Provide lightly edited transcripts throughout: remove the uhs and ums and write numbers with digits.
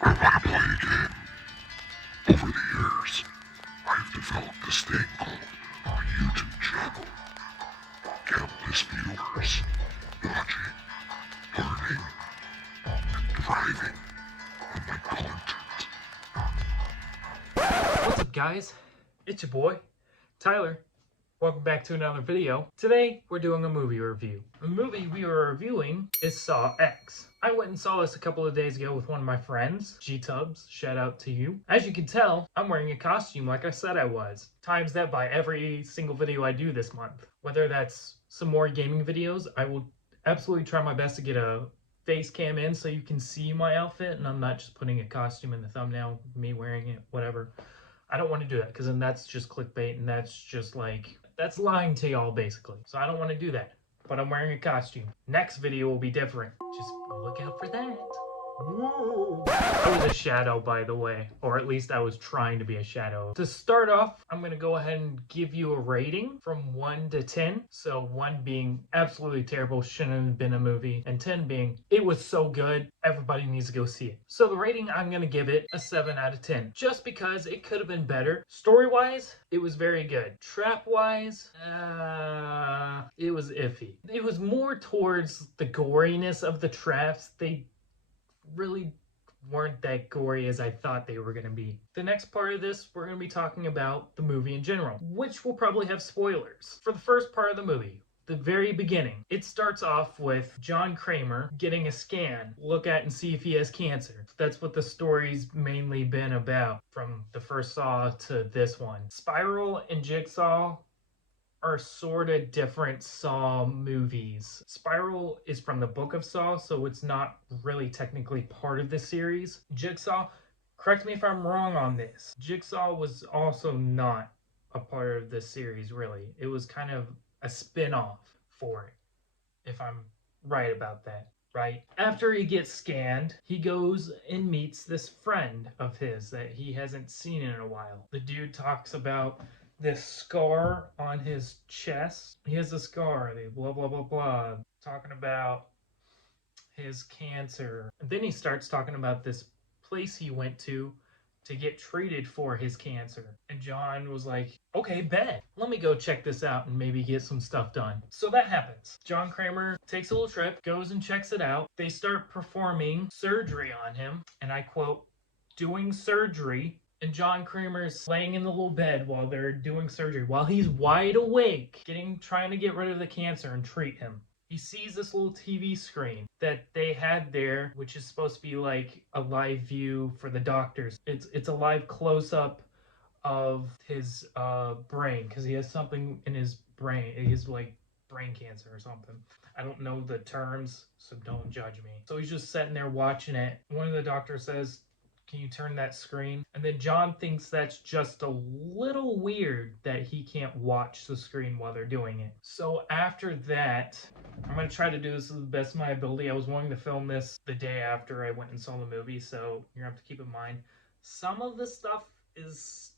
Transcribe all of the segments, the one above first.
I want to play a game. Over the years, I've developed this thing called a YouTube channel. Countless viewers watching, learning, and thriving on my content. What's up, guys? It's your boy, Tyler. Welcome back to another video. Today, we're doing a movie review. The movie we are reviewing is Saw X. I went and saw this a couple of days ago with one of my friends, G-Tubs, shout out to you. As you can tell, I'm wearing a costume like I said I was. Times that by every single video I do this month. Whether that's some more gaming videos, I will absolutely try my best to get a face cam in so you can see my outfit and I'm not just putting a costume in the thumbnail, me wearing it, whatever. I don't want to do that because then that's just clickbait and that's just like, that's lying to y'all basically. So I don't want to do that, but I'm wearing a costume. Next video will be different. Just look out for that. Whoa. I was a shadow, by the way, or at least I was trying to be a shadow. To start off, I'm going to go ahead and give you a rating from 1 to 10. So 1 being absolutely terrible, shouldn't have been a movie, and 10 being it was so good, everybody needs to go see it. So the rating, I'm going to give it a 7 out of 10, just because it could have been better. Story-wise, it was very good. Trap-wise, it was iffy. It was more towards the goriness of the traps. They really weren't that gory as I thought they were going to be. The next part of this, we're going to be talking about the movie in general, which will probably have spoilers. For the first part of the movie, the very beginning, it starts off with John Kramer getting a scan, look at and see if he has cancer. That's what the story's mainly been about from the first Saw to this one. Spiral and Jigsaw are sort of different Saw movies. Spiral is from the Book of Saw, so it's not really technically part of the series. Jigsaw, correct me if I'm wrong on this, Jigsaw was also not a part of this series, really. It was kind of a spin-off for it, if I'm right about that. Right? After he gets scanned, he goes and meets this friend of his that he hasn't seen in a while. The dude talks about this scar on his chest. He has a scar, they blah blah blah blah, talking about his cancer. And then he starts talking about this place he went to get treated for his cancer. And John was like, okay, bet. Let me go check this out and maybe get some stuff done. So that happens. John Kramer takes a little trip, goes and checks it out. They start performing surgery on him. And I quote, doing surgery. And John Kramer's laying in the little bed while they're doing surgery, while he's wide awake, trying to get rid of the cancer and treat him. He sees this little TV screen that they had there, which is supposed to be like a live view for the doctors. It's a live close-up of his brain, because he has something in his brain. He has like brain cancer or something. I don't know the terms, so don't judge me. So he's just sitting there watching it. One of the doctors says, can you turn that screen? And then John thinks that's just a little weird that he can't watch the screen while they're doing it. So after that, I'm going to try to do this to the best of my ability. I was wanting to film this the day after I went and saw the movie, so you're going to have to keep in mind some of the stuff is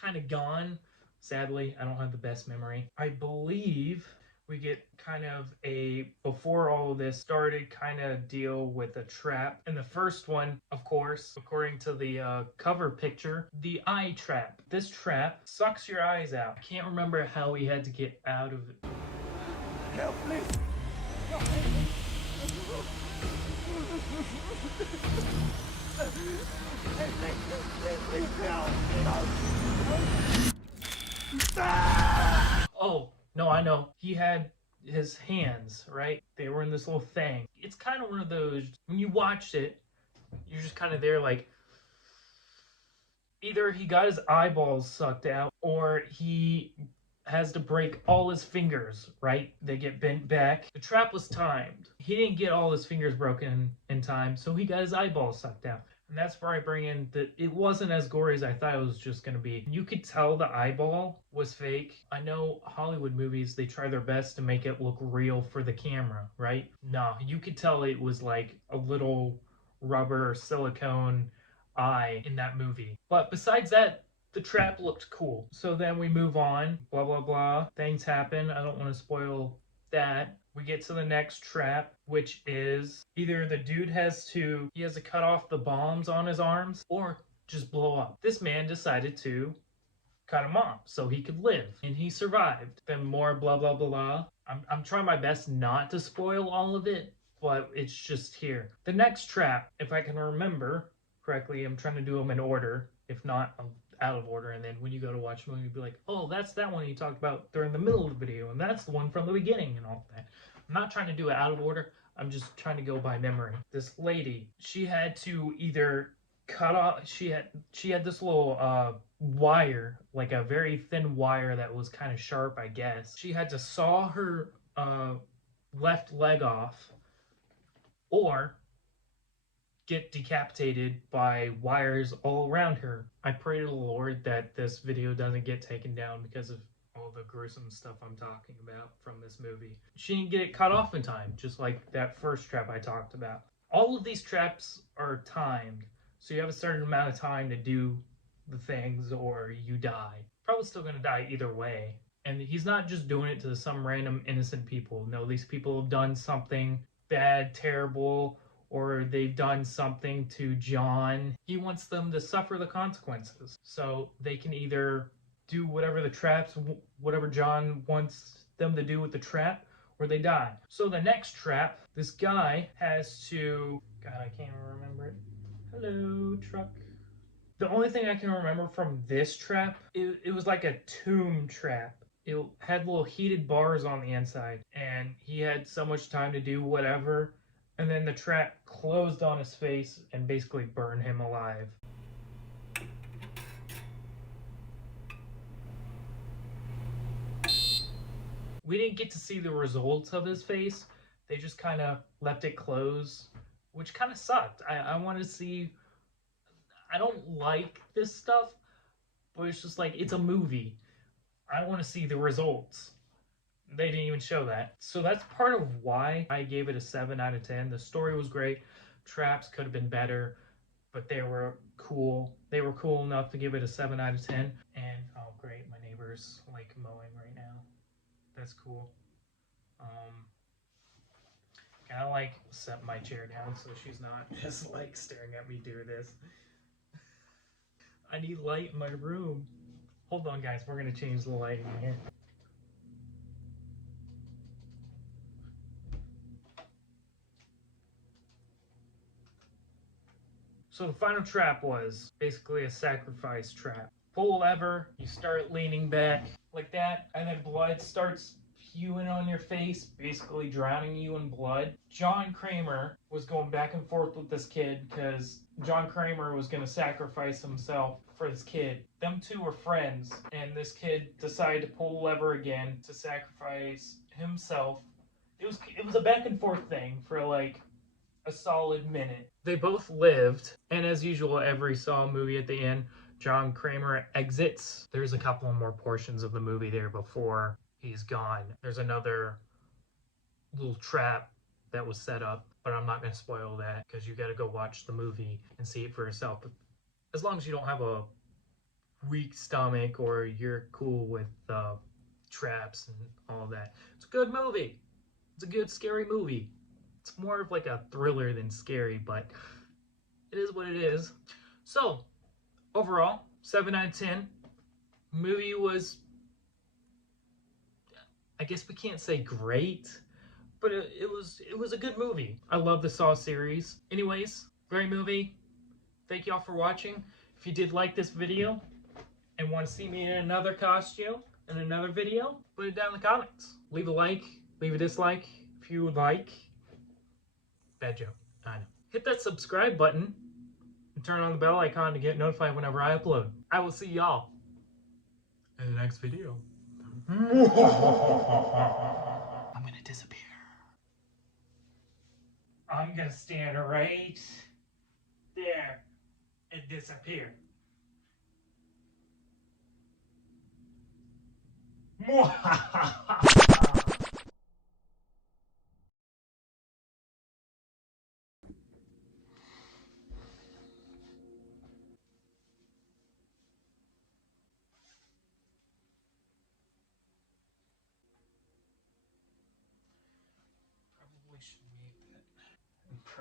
kind of gone. Sadly, I don't have the best memory. I believe we get kind of a, before all of this started, kind of deal with a trap. And the first one, of course, according to the cover picture, the eye trap. This trap sucks your eyes out. I can't remember how he had to get out of it. Help, please! Oh, no, I know. He had his hands, right? They were in this little thing. It's kind of one of those, when you watched it, you're just kind of there like, either he got his eyeballs sucked out or he has to break all his fingers, right? They get bent back. The trap was timed. He didn't get all his fingers broken in time, so he got his eyeballs sucked out. And that's where I bring in that it wasn't as gory as I thought it was just going to be. You could tell the eyeball was fake. I know Hollywood movies, they try their best to make it look real for the camera, right? No, you could tell it was like a little rubber or silicone eye in that movie. But besides that, the trap looked cool. So then we move on, blah, blah, blah. Things happen. I don't want to spoil that. we get to the next trap, which is either the dude has to cut off the bombs on his arms or just blow up. This man decided to cut him off so he could live, and he survived. Then more blah blah blah. I'm trying my best not to spoil all of it, but it's just here. The next trap, if I can remember correctly, I'm trying to do them in order. If not, I'm out of order, and then when you go to watch a movie, you'll be like, oh, that's that one you talked about during the middle of the video, and that's the one from the beginning, and all that. I'm not trying to do it out of order. I'm just trying to go by memory. This lady, she had to either cut off. She had this little wire, like a very thin wire that was kind of sharp, I guess. She had to saw her left leg off, or get decapitated by wires all around her. I pray to the Lord that this video doesn't get taken down because of all the gruesome stuff I'm talking about from this movie. She didn't get it cut off in time, just like that first trap I talked about. All of these traps are timed, so you have a certain amount of time to do the things or you die. Probably still gonna die either way. And he's not just doing it to some random innocent people. No, these people have done something bad, terrible, or they've done something to John. He wants them to suffer the consequences. So they can either do whatever John wants them to do with the trap, or they die. So the next trap, this guy has to, God, I can't even remember it. Hello, truck. The only thing I can remember from this trap, it was like a tomb trap. It had little heated bars on the inside, and he had so much time to do whatever, and then the trap closed on his face and basically burned him alive. We didn't get to see the results of his face. They just kind of left it closed, which kind of sucked. I wanted to see. I don't like this stuff, but it's just like, it's a movie. I want to see the results. They didn't even show that. So that's part of why I gave it a 7 out of 10. The story was great. Traps could have been better, but they were cool. They were cool enough to give it a 7 out of 10. And, oh great, my neighbor's like mowing right now. That's cool. Can I like set my chair down so she's not just like staring at me do this? I need light in my room. Hold on, guys. We're gonna change the lighting here. So the final trap was basically a sacrifice trap. Pull a lever, you start leaning back like that, and then blood starts spewing on your face, basically drowning you in blood. John Kramer was going back and forth with this kid because John Kramer was going to sacrifice himself for this kid. Them two were friends, and this kid decided to pull the lever again to sacrifice himself. It was a back and forth thing for like a solid minute. They both lived, and as usual, every Saw movie at the end, John Kramer exits. There's a couple more portions of the movie there before he's gone. There's another little trap that was set up, but I'm not going to spoil that because you got to go watch the movie and see it for yourself. But as long as you don't have a weak stomach or you're cool with traps and all that, it's a good movie. It's a good scary movie. It's more of like a thriller than scary, but it is what it is. So, overall, 7 out of 10. Movie was, I guess we can't say great, but it was a good movie. I love the Saw series. Anyways, great movie. Thank y'all for watching. If you did like this video and want to see me in another costume in another video, put it down in the comments. Leave a like, leave a dislike if you would like. Bad joke, I know. Hit that subscribe button and turn on the bell icon to get notified whenever I upload. I will see y'all in the next video. I'm gonna disappear. I'm gonna stand right there and disappear.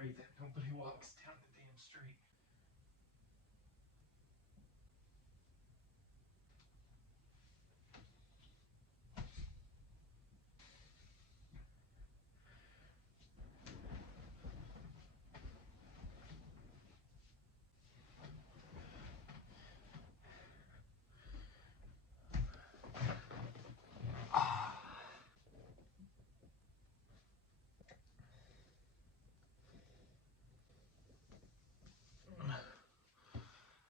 pray that nobody walks down the damn street.